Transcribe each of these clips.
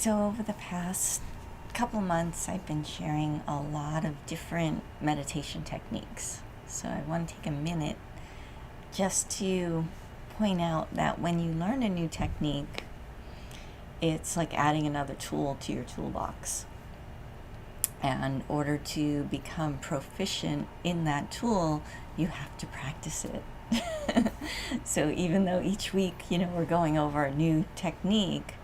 So over the past couple months, I've been sharing a lot of different meditation techniques. So I want to take a minute just to point out that when you learn a new technique, it's like adding another tool to your toolbox. And in order to become proficient in that tool, you have to practice it. So even though each week, we're going over a new technique,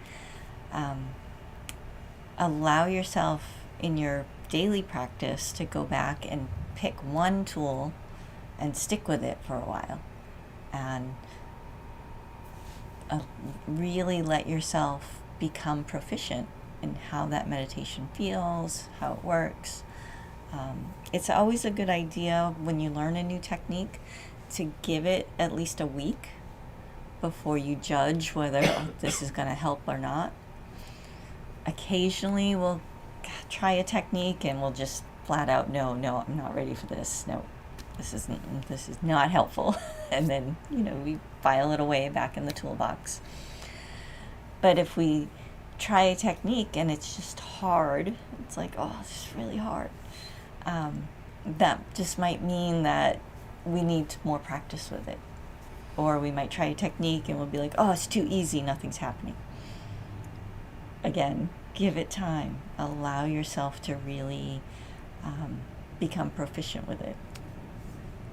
allow yourself in your daily practice to go back and pick one tool and stick with it for a while. And really let yourself become proficient in how that meditation feels, how it works. It's always a good idea when you learn a new technique to give it at least a week before you judge whether this is going to help or not. Occasionally we'll try a technique and we'll just flat out, no, I'm not ready for this. No, this is not helpful. And then, we file it away back in the toolbox. But if we try a technique and it's just hard, it's like, oh, this is really hard. That just might mean that we need more practice with it. Or we might try a technique and we'll be like, oh, it's too easy, nothing's happening. Again, give it time. Allow yourself to really become proficient with it.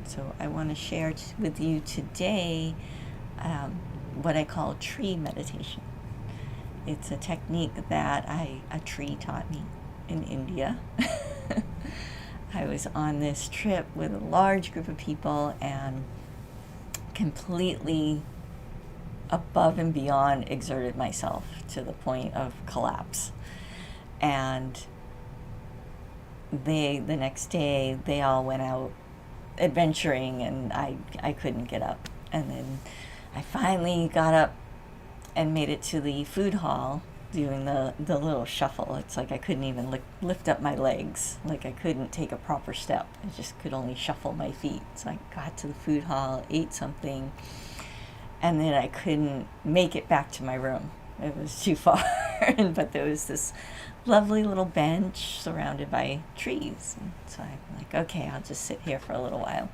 So I want to share with you today what I call tree meditation. It's a technique that a tree taught me in India. I was on this trip with a large group of people and completely above and beyond exerted myself to the point of collapse. And the next day, they all went out adventuring and I couldn't get up. And then I finally got up and made it to the food hall doing the little shuffle. It's like I couldn't even lift up my legs. Like I couldn't take a proper step. I just could only shuffle my feet. So I got to the food hall, ate something, and then I couldn't make it back to my room. It was too far. But there was this lovely little bench surrounded by trees. And so I'm like, okay, I'll just sit here for a little while.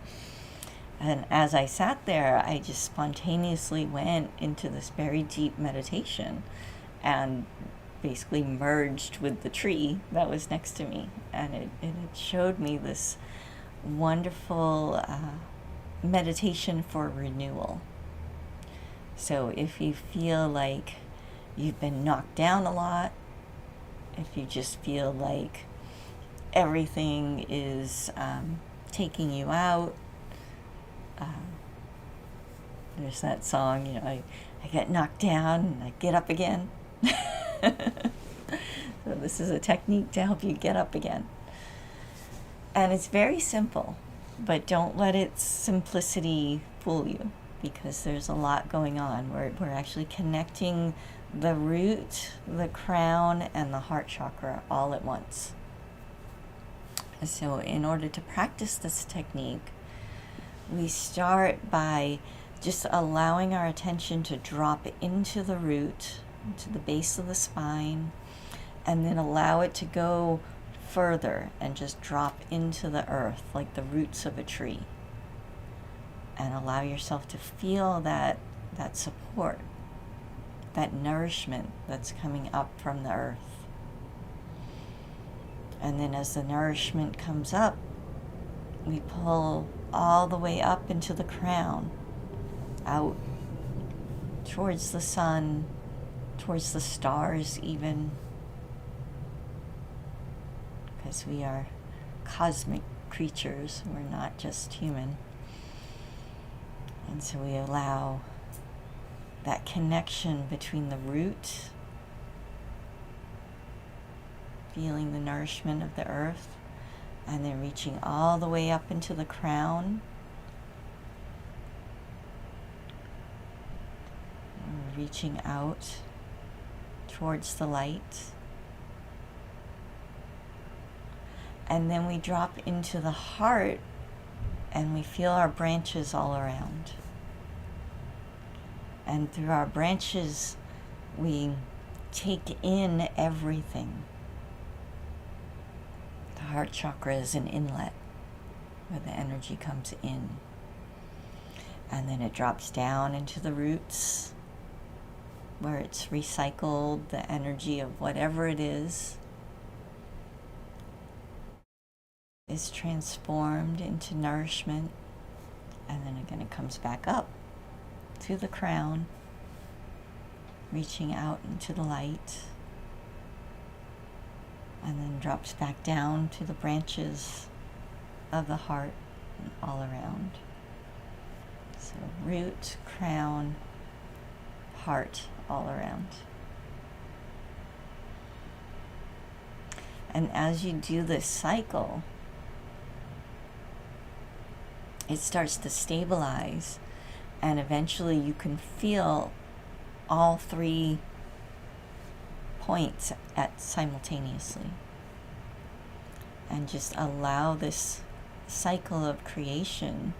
And as I sat there, I just spontaneously went into this very deep meditation and basically merged with the tree that was next to me. And it showed me this wonderful meditation for renewal. So if you feel like you've been knocked down a lot, if you just feel like everything is taking you out, there's that song, I get knocked down and I get up again. So this is a technique to help you get up again. And it's very simple, but don't let its simplicity fool you, because there's a lot going on. We're actually connecting the root, the crown, and the heart chakra all at once. So in order to practice this technique, we start by just allowing our attention to drop into the root, to the base of the spine, and then allow it to go further and just drop into the earth like the roots of a tree. And allow yourself to feel that support, that nourishment that's coming up from the earth. And then as the nourishment comes up, we pull all the way up into the crown, out towards the sun, towards the stars even, because we are cosmic creatures, we're not just human. And so we allow that connection between the root, feeling the nourishment of the earth, and then reaching all the way up into the crown. And reaching out towards the light. And then we drop into the heart and we feel our branches all around. And through our branches, we take in everything. The heart chakra is an inlet where the energy comes in. And then it drops down into the roots where it's recycled, the energy of whatever it is transformed into nourishment. And then again it comes back up to the crown, reaching out into the light, and then drops back down to the branches of the heart and all around. So root, crown, heart, all around. And as you do this cycle, it starts to stabilize, and eventually you can feel all three points simultaneously. And just allow this cycle of creation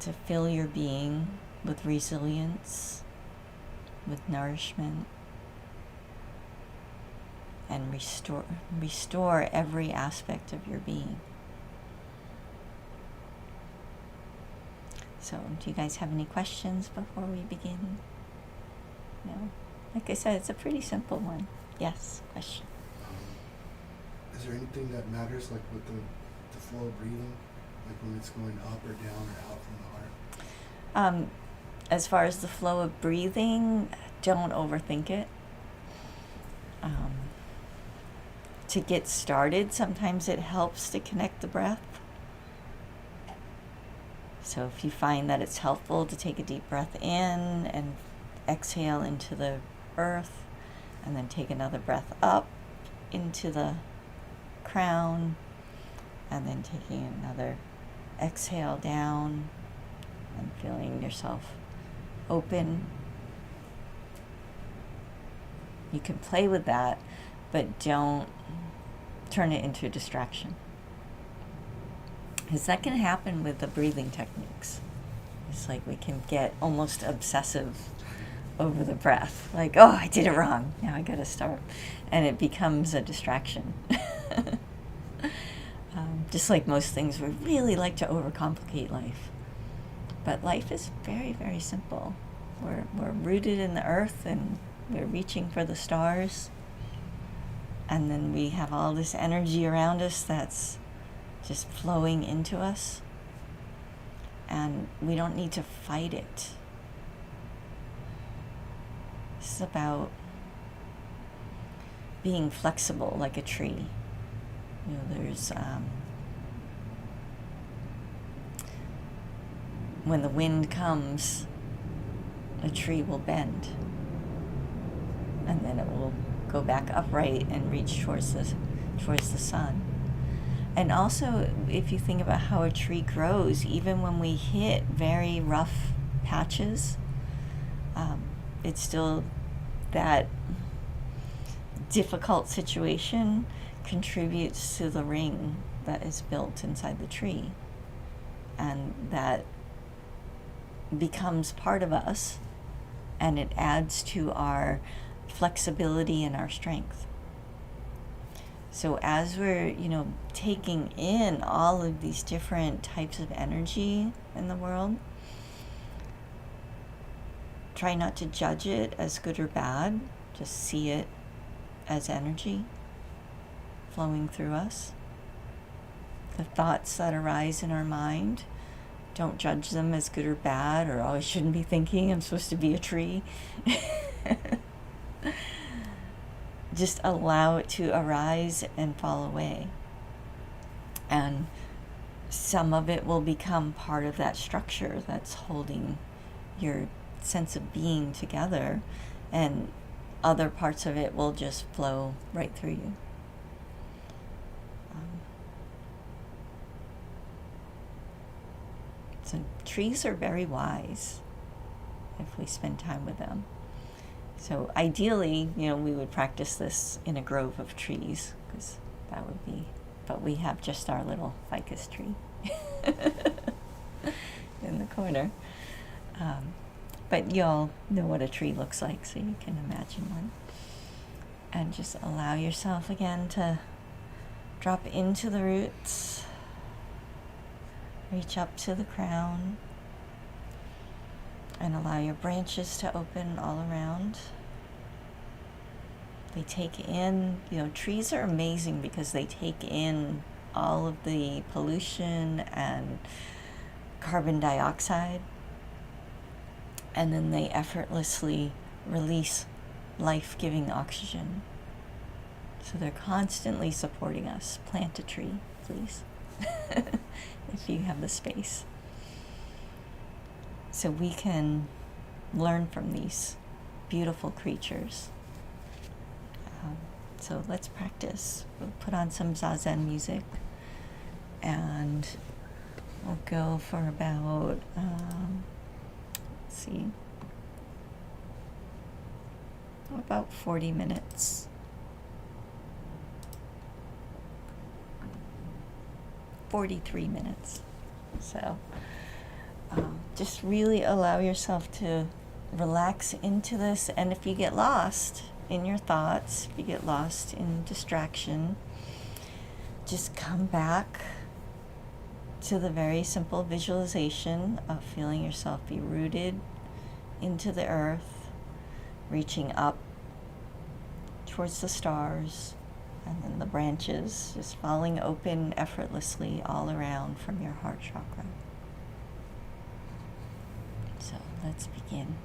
to fill your being with resilience, with nourishment, and restore every aspect of your being. So, do you guys have any questions before we begin? No? Like I said, it's a pretty simple one. Yes, question. Is there anything that matters, like with the flow of breathing? Like when it's going up or down or out from the heart? As far as the flow of breathing, don't overthink it. To get started, sometimes it helps to connect the breath. So if you find that it's helpful to take a deep breath in and exhale into the earth, and then take another breath up into the crown, and then taking another exhale down and feeling yourself open. You can play with that, but don't turn it into a distraction. Because that can happen with the breathing techniques. It's like we can get almost obsessive over the breath. Like, oh, I did it wrong. Now I gotta start. And it becomes a distraction. Just like most things, we really like to overcomplicate life. But life is very, very simple. We're rooted in the earth, and we're reaching for the stars. And then we have all this energy around us that's just flowing into us, and we don't need to fight it. This is about being flexible like a tree. You know, there's when the wind comes, a tree will bend, and then it will go back upright and reach towards the sun. And also, if you think about how a tree grows, even when we hit very rough patches, it's still that difficult situation contributes to the ring that is built inside the tree. And that becomes part of us, and it adds to our flexibility and our strength. So as we're, taking in all of these different types of energy in the world, try not to judge it as good or bad. Just see it as energy flowing through us. The thoughts that arise in our mind, don't judge them as good or bad, or, oh, I shouldn't be thinking, I'm supposed to be a tree. Just allow it to arise and fall away. And some of it will become part of that structure that's holding your sense of being together, and other parts of it will just flow right through you. So trees are very wise if we spend time with them. So ideally, we would practice this in a grove of trees, because that would be, but we have just our little ficus tree in the corner. but you all know what a tree looks like, so you can imagine one. And just allow yourself again to drop into the roots, reach up to the crown, and allow your branches to open all around. They take in, trees are amazing because they take in all of the pollution and carbon dioxide, and then they effortlessly release life-giving oxygen. So they're constantly supporting us. Plant a tree, please, if you have the space. So we can learn from these beautiful creatures. So let's practice. We'll put on some Zazen music, and we'll go for about, about 40 minutes. 43 minutes. So just really allow yourself to relax into this, and if you get lost in your thoughts, if you get lost in distraction, just come back to the very simple visualization of feeling yourself be rooted into the earth, reaching up towards the stars, and then the branches just falling open effortlessly all around from your heart chakra. So let's begin.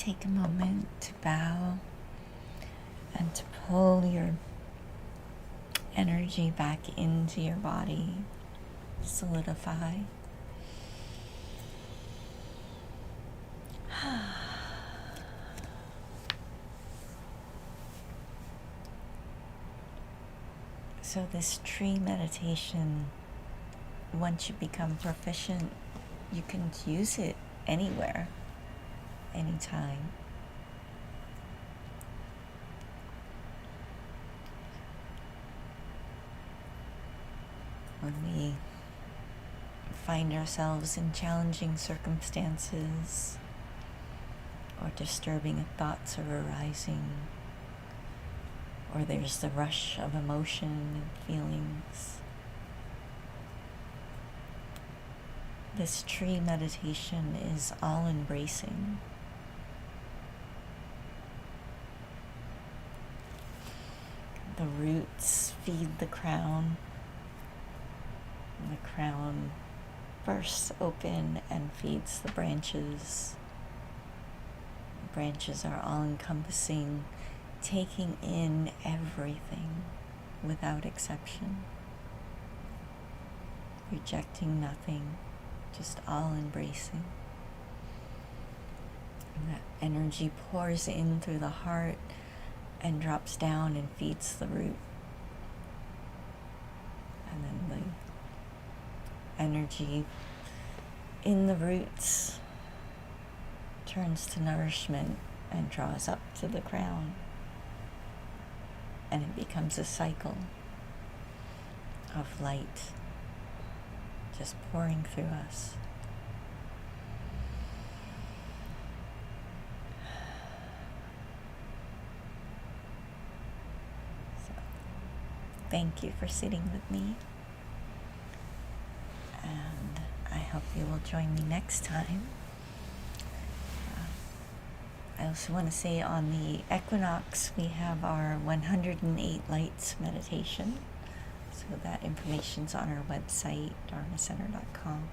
take a moment to bow and to pull your energy back into your body, solidify. So this tree meditation, once you become proficient, you can use it anywhere, anytime. When we find ourselves in challenging circumstances or disturbing thoughts are arising, or there's the rush of emotion and feelings, this tree meditation is all-embracing. The roots feed the crown. The crown bursts open and feeds the branches. The branches are all-encompassing, taking in everything without exception, rejecting nothing, just all-embracing. And that energy pours in through the heart and drops down and feeds the root. And then the energy in the roots turns to nourishment and draws up to the crown. And it becomes a cycle of light just pouring through us. So, thank you for sitting with me. And I hope you will join me next time. I also want to say on the equinox, we have our 108 Lights meditation. So that information's on our website, dharmacenter.com.